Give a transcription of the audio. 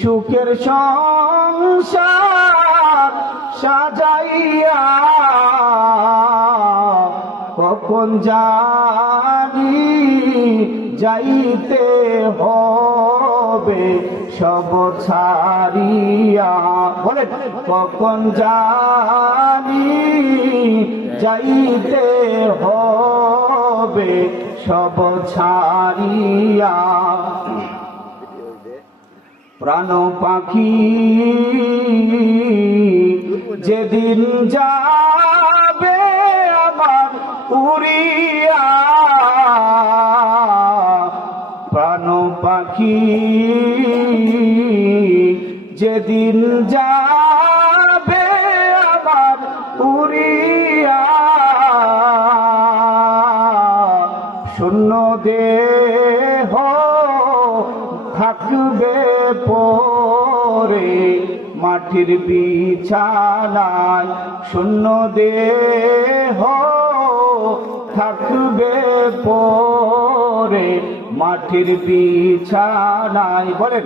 সুখের সংসার সাজাইয়া কখন জানি যাইতে হবে সব ছাড়িয়া। বলেন কখন জানি যাইতে হবে সব ছাড়িয়া। প্রাণ পাখি যেদিন যাবে আমার উড়িয়া, প্রাণ পাখি যেদিন যাবে আমার উড়িয়া, শূন্য দেহ থাকবে পরে মাটির বিছানায়, শূন্য দেহ থাকবে পরে মাটির বিছানায়। বলেন